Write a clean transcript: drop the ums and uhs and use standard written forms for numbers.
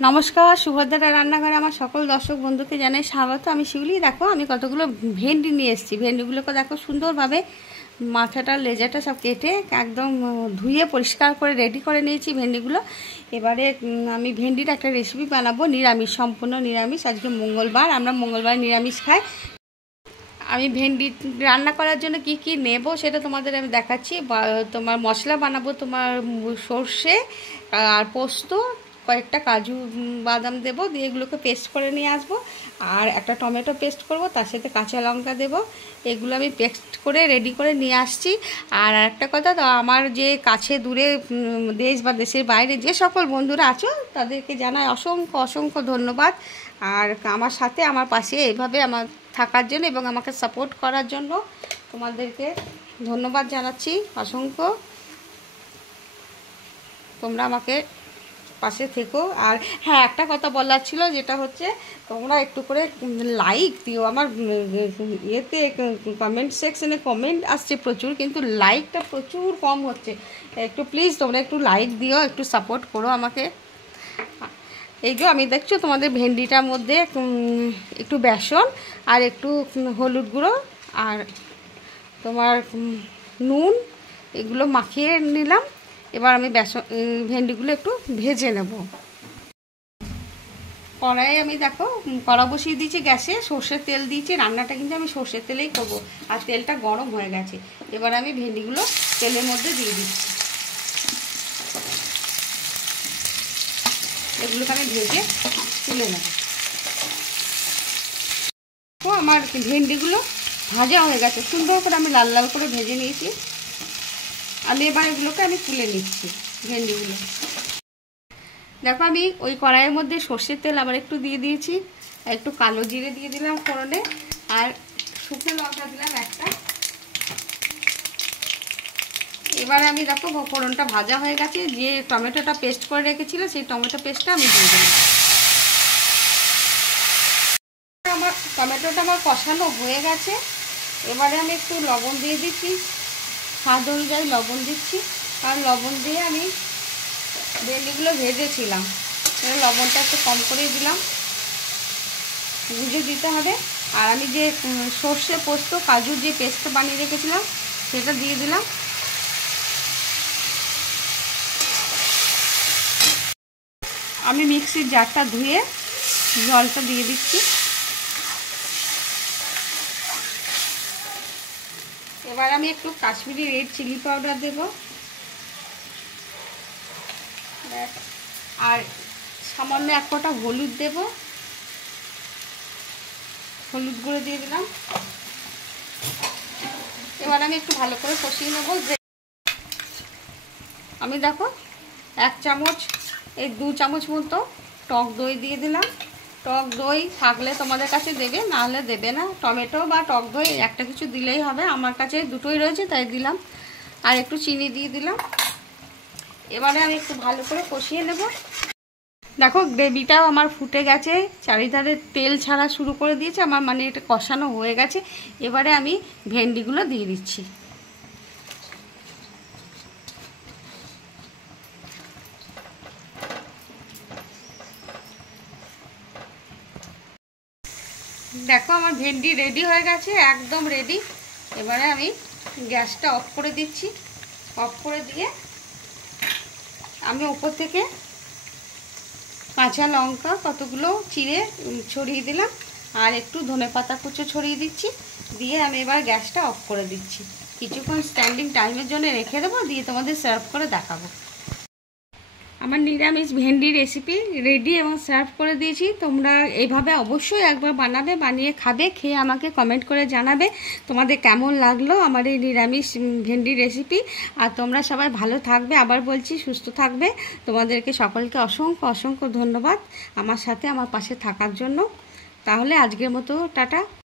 নমস্কার, সুভদ্রা রান্নাঘরে আমার সকল দর্শক বন্ধুকে জানাই স্বাগত। আমি শিউলি। দেখো আমি কতগুলো ভেন্ডি নিয়ে এসেছি। ভেন্ডিগুলোকে দেখো সুন্দরভাবে মাথাটা লেজাটা সব কেটে একদম ধুয়ে পরিষ্কার করে রেডি করে নিয়েছি ভেন্ডিগুলো। এবারে আমি ভেন্ডির একটা রেসিপি বানাবো, নিরামিষ, সম্পূর্ণ নিরামিষ। আজকে মঙ্গলবার, আমরা মঙ্গলবার নিরামিষ খাই। আমি ভেন্ডি রান্না করার জন্য কি কি নেব সেটা তোমাদের আমি দেখাচ্ছি। তোমার মশলা বানাবো, তোমার সর্ষে আর পোস্ত, কয়েকটা কাজু বাদাম দেবো, দিয়ে এগুলোকে পেস্ট করে নিয়ে আসবো। আর একটা টমেটো পেস্ট করব, তার সাথে কাঁচা লঙ্কা দেবো। এগুলো আমি পেস্ট করে রেডি করে নিয়ে আসছি। আর একটা কথা, তো আমার যে কাছে দূরে দেশ বা দেশের বাইরে যে সকল বন্ধুরা আছো তাদেরকে জানাই অসংখ্য অসংখ্য ধন্যবাদ। আর আমার সাথে আমার পাশে এইভাবে আমার থাকার জন্য এবং আমাকে সাপোর্ট করার জন্য তোমাদেরকে ধন্যবাদ জানাচ্ছি অসংখ্য। তোমরা আমাকে পাশে থেকো। আর হ্যাঁ, একটা কথা বলার ছিল, যেটা হচ্ছে তোমরা একটু করে লাইক দিও। আমার ইয়েতে কমেন্ট সেকশনে কমেন্ট আসছে প্রচুর, কিন্তু লাইকটা প্রচুর কম হচ্ছে। একটু প্লিজ তোমরা একটু লাইক দিও, একটু সাপোর্ট করো আমাকে। এই যে আমি দেখছো তোমাদের ভেন্ডিটার মধ্যে একটু বেসন আর একটু হলুদ গুঁড়ো আর তোমার নুন এগুলো মাখিয়ে নিলাম। এবার আমি ভেন্ডিগুলো একটু ভেজে নেব। কড়াইয়ে আমি দেখো কড়া বসিয়ে দিয়েছি গ্যাসে, সর্ষের তেল দিয়েছি। রান্নাটা কিন্তু আমি সর্ষের তেলেই করব। আর তেলটা গরম হয়ে গেছে। এবার আমি ভেন্ডিগুলো তেলের মধ্যে দিয়ে দিচ্ছি। এগুলোকে আমি ভেজে তুলে নেব। আমার ভেন্ডিগুলো ভাজা হয়ে গেছে, সুন্দর করে আমি লাল লাল করে ভেজে নিয়েছি। আমি এবার এগুলোকে আমি তুলে নিচ্ছি ভেন্ডিগুলো। দেখো আমি ওই কড়াইয়ের মধ্যে সর্ষের তেল আবার একটু দিয়ে দিয়েছি, একটু কালো জিরে দিয়ে দিলাম ফোড়নে, আর শুকনো লঙ্কা দিলাম একটা। এবারে আমি দেখো ফোড়নটা ভাজা হয়ে গেছে, যে টমেটোটা পেস্ট করে রেখেছিল সেই টমেটো পেস্টটা আমি দিয়ে দিলাম। আমার টমেটোটা আমার কষানো হয়ে গেছে। এবারে আমি একটু লবণ দিয়ে দিচ্ছি, স্বাদ অনুযায়ী লবণ দিচ্ছি। কারণ লবণ দিয়ে আমি ভেন্ডিগুলো ভেজেছিলাম, লবণটা একটু কম করেই দিলাম, বুঝে দিতে হবে। আর আমি যে সর্ষে পোস্ত কাজুর যে পেস্টটা বানিয়ে রেখেছিলাম সেটা দিয়ে দিলাম। আমি মিক্সির জারটা ধুয়ে জলটা দিয়ে দিচ্ছি। এবার আমি একটু কাশ্মীরি রেড চিলি পাউডার দেব, আর সামান্য এক ফোঁটা হলুদ দেব, হলুদ গুঁড়ো দিয়ে দিলাম। এবার আমি একটু ভালো করে কষিয়ে নেব। আমি দেখো 1 চামচ, এই 2 চামচ মতো টক দই দিয়ে দিলাম। টক দই থাকলে তোমাদের কাছে দেবে, না হলে দেবে না। টমেটো বা টক দই একটা কিছু দিলেই হবে, আমার কাছে দুটোই রয়েছে তাই দিলাম। আর একটু চিনি দিয়ে দিলাম। এবারে আমি একটু ভালো করে কষিয়ে নেব। দেখো গ্রেভিটাও আমার ফুটে গেছে, চারিধারে তেল ছাড়া শুরু করে দিয়েছে আমার, মানে এটা কষানো হয়ে গেছে। এবারে আমি ভেন্ডিগুলো দিয়ে দিচ্ছি। দেখো আমার ভেন্ডি রেডি হয়ে গেছে, একদম রেডি। এবারে আমি গ্যাসটা অফ করে দিচ্ছি। অফ করে দিয়ে আমি ওপর থেকে কাঁচা লঙ্কা কতগুলো চিড়ে ছড়িয়ে দিলাম, আর একটু ধনেপাতা কুচো ছড়িয়ে দিচ্ছি। দিয়ে আমি এবার গ্যাসটা অফ করে দিচ্ছি। কিছুক্ষণ স্ট্যান্ডিং টাইমের জন্য রেখে দেবো, দিয়ে তোমাদের সার্ভ করে দেখাবো। আমার নিরামিষ ভেন্ডি রেসিপি রেডি এবং সার্ভ করে দিয়েছি। তোমরা এইভাবে অবশ্যই একবার বানাবে, বানিয়ে খাবে, খেয়ে আমাকে কমেন্ট করে জানাবে তোমাদের কেমন লাগলো আমার এই নিরামিষ ভেন্ডি রেসিপি। আর তোমরা সবাই ভালো থাকবে, আবার বলছি সুস্থ থাকবে। তোমাদেরকে সকলকে অসংখ্য অসংখ্য ধন্যবাদ আমার সাথে আমার পাশে থাকার জন্য। তাহলে আজকের মতো টাটা।